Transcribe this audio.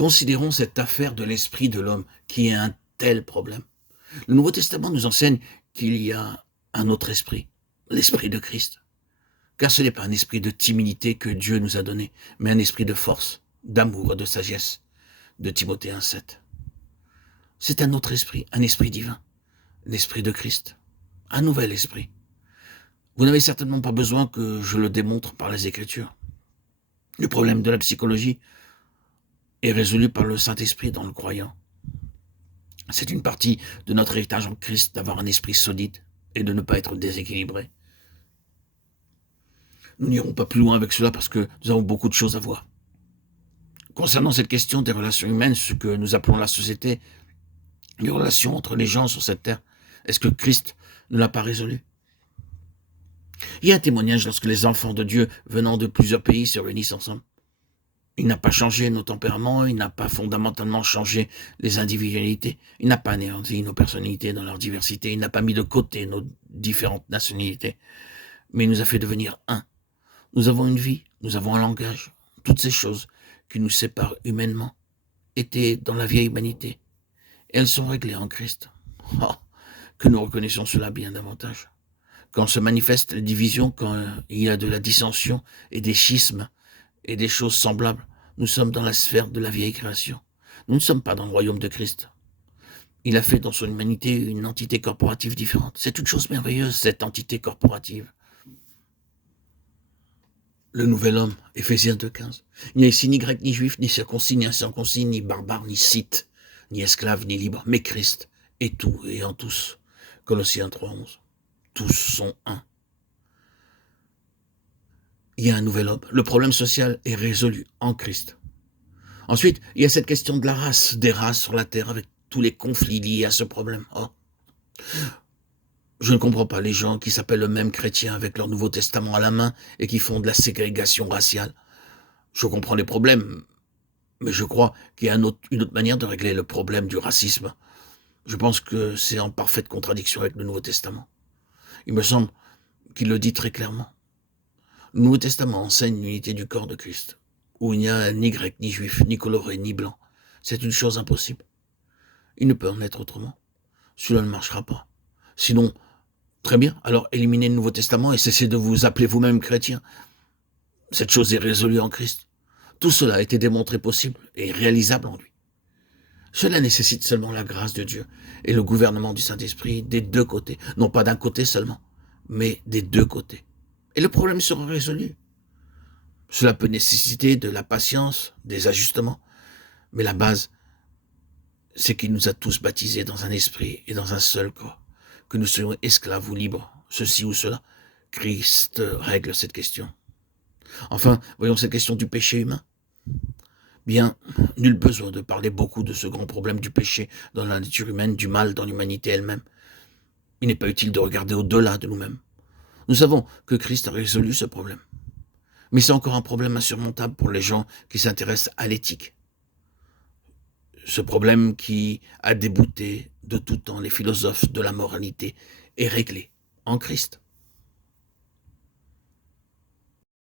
Considérons cette affaire de l'esprit de l'homme qui est un tel problème. Le Nouveau Testament nous enseigne qu'il y a un autre esprit, l'esprit de Christ. Car ce n'est pas un esprit de timidité que Dieu nous a donné, mais un esprit de force, d'amour et de sagesse, de Timothée 1,7. C'est un autre esprit, un esprit divin, l'esprit de Christ, un nouvel esprit. Vous n'avez certainement pas besoin que je le démontre par les Écritures. Le problème de la psychologie est résolu par le Saint-Esprit dans le croyant. C'est une partie de notre héritage en Christ d'avoir un esprit solide et de ne pas être déséquilibré. Nous n'irons pas plus loin avec cela parce que nous avons beaucoup de choses à voir. Concernant cette question des relations humaines, ce que nous appelons la société, les relations entre les gens sur cette terre, est-ce que Christ ne l'a pas résolu? Il y a un témoignage lorsque les enfants de Dieu venant de plusieurs pays se réunissent ensemble. Il n'a pas changé nos tempéraments, il n'a pas fondamentalement changé les individualités, il n'a pas anéanti nos personnalités dans leur diversité, il n'a pas mis de côté nos différentes nationalités, mais il nous a fait devenir un. Nous avons une vie, nous avons un langage, toutes ces choses qui nous séparent humainement étaient dans la vieille humanité, et elles sont réglées en Christ. Oh, que nous reconnaissons cela bien davantage. Quand se manifestent les divisions, quand il y a de la dissension et des schismes et des choses semblables, nous sommes dans la sphère de la vieille création. Nous ne sommes pas dans le royaume de Christ. Il a fait dans son humanité une entité corporative différente. C'est une chose merveilleuse, cette entité corporative. Le nouvel homme, Éphésiens 2,15. Il n'y a ici ni grec, ni juif, ni circoncis, ni incirconcis, ni barbare, ni scythe, ni esclave, ni libre, mais Christ est tout et en tous. Colossiens 3,11. Tous sont un. Il y a un nouvel homme. Le problème social est résolu en Christ. Ensuite, il y a cette question de la race, des races sur la terre avec tous les conflits liés à ce problème. Oh. Je ne comprends pas les gens qui s'appellent eux-mêmes chrétiens avec leur Nouveau Testament à la main et qui font de la ségrégation raciale. Je comprends les problèmes, mais je crois qu'il y a une autre manière de régler le problème du racisme. Je pense que c'est en parfaite contradiction avec le Nouveau Testament. Il me semble qu'il le dit très clairement. Le Nouveau Testament enseigne l'unité du corps de Christ, où il n'y a ni grec, ni juif, ni coloré, ni blanc. C'est une chose impossible. Il ne peut en être autrement. Cela ne marchera pas. Sinon, très bien, alors éliminez le Nouveau Testament et cessez de vous appeler vous-même chrétien. Cette chose est résolue en Christ. Tout cela a été démontré possible et réalisable en lui. Cela nécessite seulement la grâce de Dieu et le gouvernement du Saint-Esprit des deux côtés. Non pas d'un côté seulement, mais des deux côtés. Et le problème sera résolu. Cela peut nécessiter de la patience, des ajustements, mais la base, c'est qu'il nous a tous baptisés dans un esprit et dans un seul corps, que nous soyons esclaves ou libres, ceci ou cela. Christ règle cette question. Enfin, voyons cette question du péché humain. Bien, nul besoin de parler beaucoup de ce grand problème du péché dans la nature humaine, du mal dans l'humanité elle-même. Il n'est pas utile de regarder au-delà de nous-mêmes. Nous savons que Christ a résolu ce problème. Mais c'est encore un problème insurmontable pour les gens qui s'intéressent à l'éthique. Ce problème qui a débouté de tout temps les philosophes de la moralité est réglé en Christ.